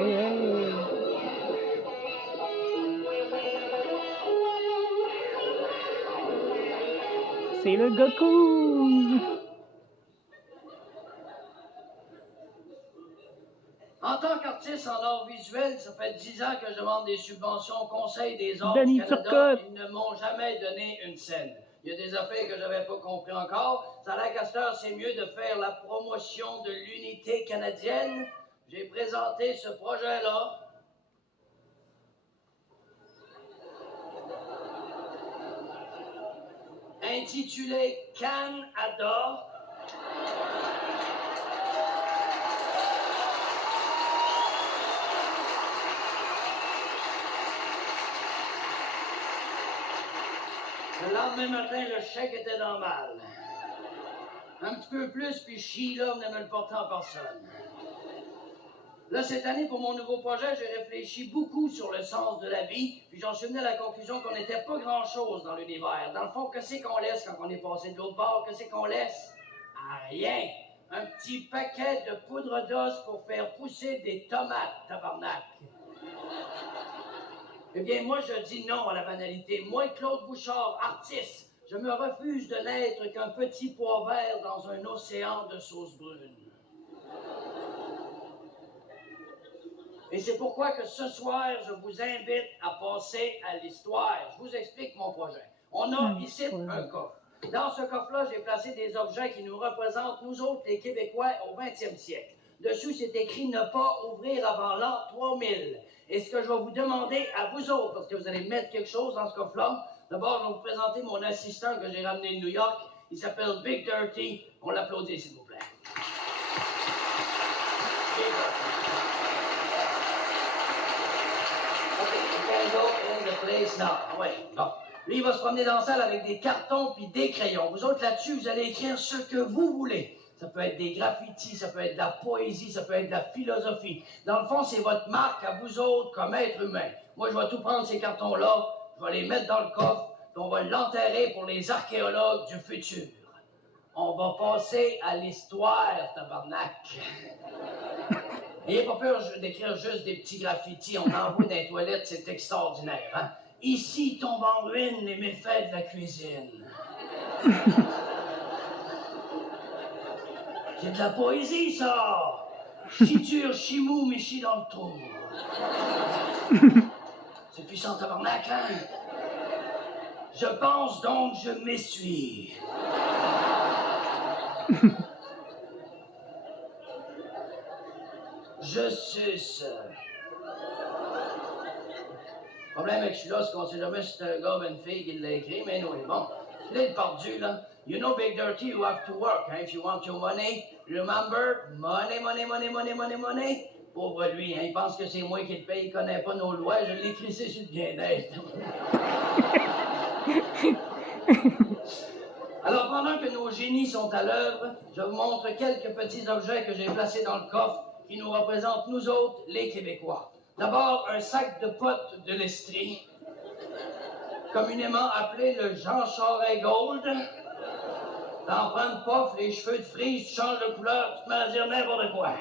hey. C'est le Goku! En tant qu'artiste en art visuel, ça fait 10 ans que je demande des subventions au Conseil des arts Denis du Canada. Turcotte. Ils ne m'ont jamais donné une scène. Il y a des affaires que j'avais pas compris encore. Ça a l'air qu'à cette heure, c'est mieux de faire la promotion de l'unité canadienne. J'ai présenté ce projet-là. Intitulé Canada. Le lendemain matin, le chèque était normal. Un petit peu plus, puis Sheila venait me le porter en personne. Là, cette année, pour mon nouveau projet, j'ai réfléchi beaucoup sur le sens de la vie, puis j'en suis venu à la conclusion qu'on n'était pas grand-chose dans l'univers. Dans le fond, que c'est qu'on laisse quand on est passé de l'autre bord? Que c'est qu'on laisse? Rien. Un petit paquet de poudre d'os pour faire pousser des tomates, tabarnak. Eh bien, moi, je dis non à la banalité. Moi, Claude Bouchard, artiste, je me refuse de n'être qu'un petit pois vert dans un océan de sauce brune. Et c'est pourquoi que ce soir, je vous invite à passer à l'histoire. Je vous explique mon projet. On a ici un coffre. Dans ce coffre-là, j'ai placé des objets qui nous représentent, nous autres, les Québécois, au 20e siècle. Dessus, c'est écrit « Ne pas ouvrir avant l'an 3000 ». Et ce que je vais vous demander à vous autres, parce que vous allez mettre quelque chose dans ce coffre-là, d'abord, je vais vous présenter mon assistant que j'ai ramené de New York. Il s'appelle Big Dirty. On l'applaudit, s'il vous plaît. Big Dirty. In the place now. Ouais, bon. Lui, il va se promener dans la salle avec des cartons puis des crayons. Vous autres, là-dessus, vous allez écrire ce que vous voulez. Ça peut être des graffitis, ça peut être de la poésie, ça peut être de la philosophie. Dans le fond, c'est votre marque à vous autres comme être humain. Moi, je vais tout prendre ces cartons-là, je vais les mettre dans le coffre, puis on va l'enterrer pour les archéologues du futur. On va passer à l'histoire, tabarnak. N'ayez pas peur d'écrire juste des petits graffitis. On envoie dans les toilettes, c'est extraordinaire. Hein? Ici tombent en ruine les méfaits de la cuisine. C'est de la poésie, ça! Chiture, chimou, michi dans le trou. C'est puissant, tabarnak, hein? Je pense donc je m'essuie. Je suce. Le problème avec celui-là, c'est qu'on sait jamais si c'est un gars ou une fille qui l'a écrit, mais non, bon. Là, il part du, là. You know, Big Dirty, you have to work, hein, if you want your money. Remember, money, money, money, money, money, money. Pauvre lui, hein, il pense que c'est moi qui le paye, il connaît pas nos lois, je l'ai crissé sur le bien-être. Alors, pendant que nos génies sont à l'œuvre, je vous montre quelques petits objets que j'ai placés dans le coffre qui nous représentent, nous autres, les Québécois. D'abord, un sac de potes de l'Estrie, communément appelé le Jean Charest Gold. T'en prends une pof, les cheveux de frise, tu changes de couleur, tu te mets à dire n'importe quoi.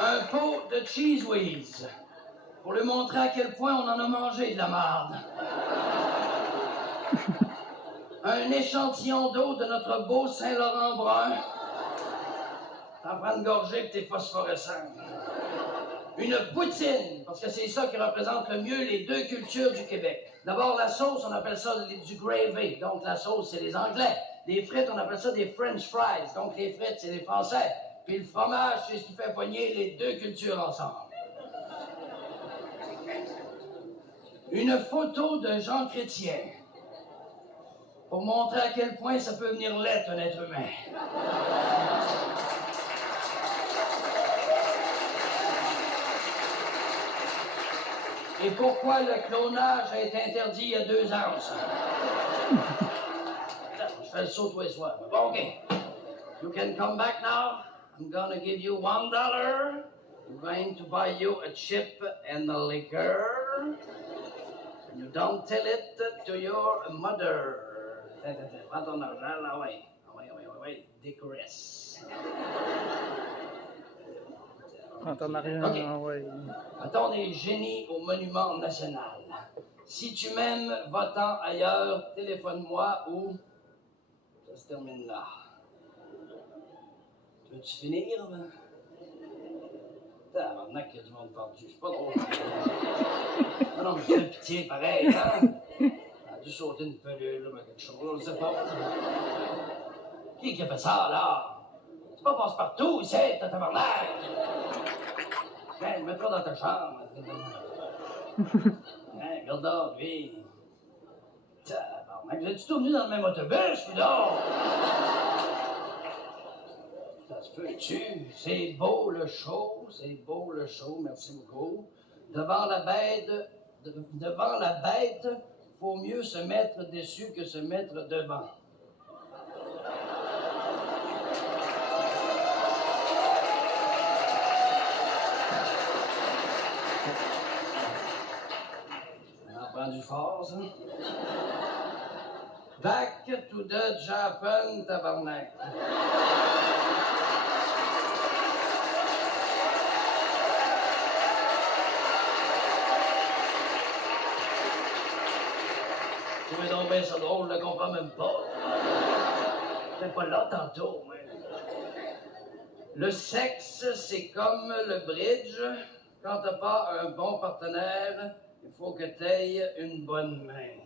Un pot de Cheese Whiz, pour lui montrer à quel point on en a mangé de la marde. Un échantillon d'eau de notre beau Saint-Laurent brun. T'en prends une gorgée pis t'es phosphorescent. Une poutine, parce que c'est ça qui représente le mieux les deux cultures du Québec. D'abord, la sauce, on appelle ça du gravy, donc la sauce, c'est les Anglais. Les frites, on appelle ça des French fries, donc les frites, c'est les Français. Puis le fromage, c'est ce qui fait pogner les deux cultures ensemble. Une photo de Jean Chrétien, pour montrer à quel point ça peut venir l'être, un être humain. Et pourquoi le clonage a été interdit il y a 2 ans, ça? Je fais le saut tous les soirs. Bon, OK. You can come back now. I'm gonna give you $1. I'm going to buy you a chip and a liquor. And you don't tell it to your mother. Attends, prends ton argent, là, ouais. Ouais, décoresse. Prends ton argent, OK. ouais. Attends, on est génie au Monument National. Si tu m'aimes, va-t'en ailleurs, téléphone-moi ou... Ça se termine là. Veux-tu finir? Tabarnak, qu'il y a du monde perdu. C'est pas drôle. Non, mais fais pitié, pareil, hein? On a dû sauter une pelule, là, quelque chose, je sais pas. Qui a fait ça, là? C'est pas passe-partout, c'est ta tabarnak! Hey, mets-toi dans ta chambre. Hey, regarde là, lui. Tabarnak, vous êtes tous venus dans le même autobus, ou non? Ça se peut-tu? C'est beau le show, merci beaucoup. Devant la bête, faut mieux se mettre dessus que se mettre devant. Ça en prend du fort, ça. Back to the Japan, tabarnak. Tu trouvais donc bien ça drôle, je le comprends même pas. J'étais pas là tantôt, moi. Le sexe, c'est comme le bridge. Quand t'as pas un bon partenaire, il faut que t'aies une bonne main.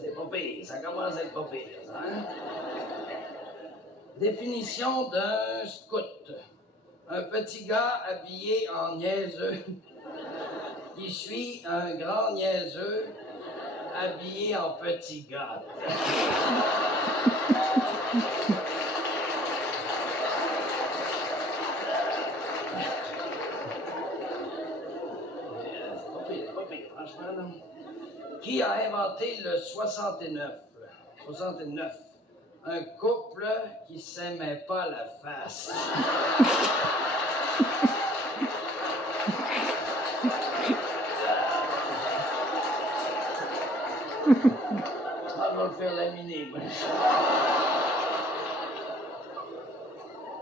C'est pas pire, ça commence à être pas pire, hein? Définition d'un scout. Un petit gars habillé en niaiseux qui suit un grand niaiseux habillé en petit gars. C'est pas pire, franchement, non? Qui a inventé le 69? 69. Un couple qui s'aimait pas la face. On va le faire laminer, moi.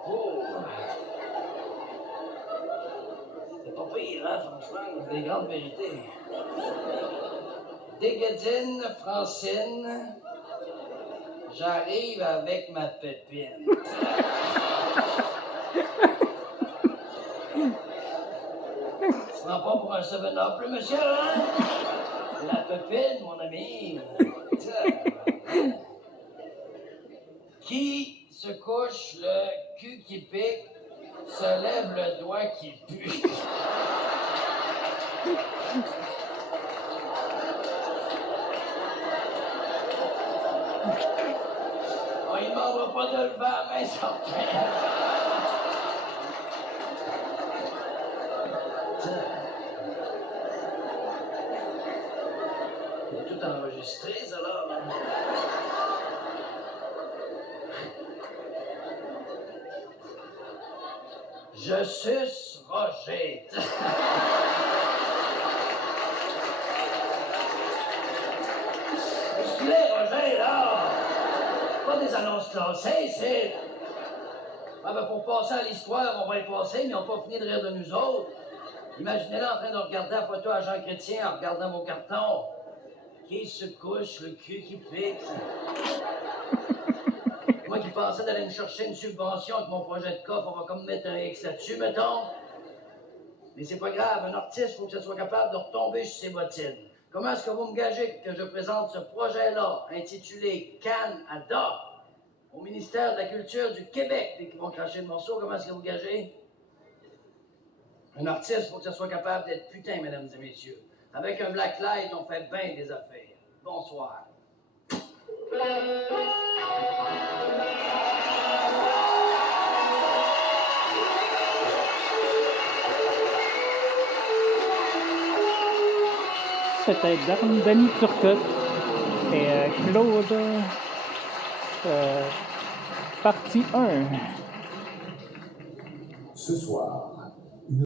Oh! C'est pas pire, hein, franchement, c'est des grandes vérités. Dégadine, Francine, j'arrive avec ma pépine. Tu prends pas pour un 7-up, le monsieur, hein? La pépine, mon ami. Qui se couche le cul qui pique, se lève le doigt qui pue. On ne demandera pas de lever la main sans faire. C'est tout enregistré, ça, là. Je suce Roger. Qu'est-ce qu'il est, Roger, là? Pas des annonces classées, c'est... Ah ben, pour passer à l'histoire, on va y passer, mais on va pas finir de rire de nous autres. Imaginez-la en train de regarder la photo à Jean Chrétien en regardant vos cartons. Qui se couche, le cul qui pique. Moi qui pensais d'aller me chercher une subvention avec mon projet de coffre, on va comme mettre un X là-dessus, mettons. Mais c'est pas grave, un artiste, il faut que ça soit capable de retomber sur ses bottines. Comment est-ce que vous me gagez que je présente ce projet-là, intitulé Canada, au ministère de la Culture du Québec, dès qu'ils vont cracher le morceau, comment est-ce que vous gagez? Un artiste, il faut que ça soit capable d'être putain, mesdames et messieurs. Avec un blacklight, on fait bien des affaires. Bonsoir. C'était Danny Turcotte et Claude, partie 1. Ce soir,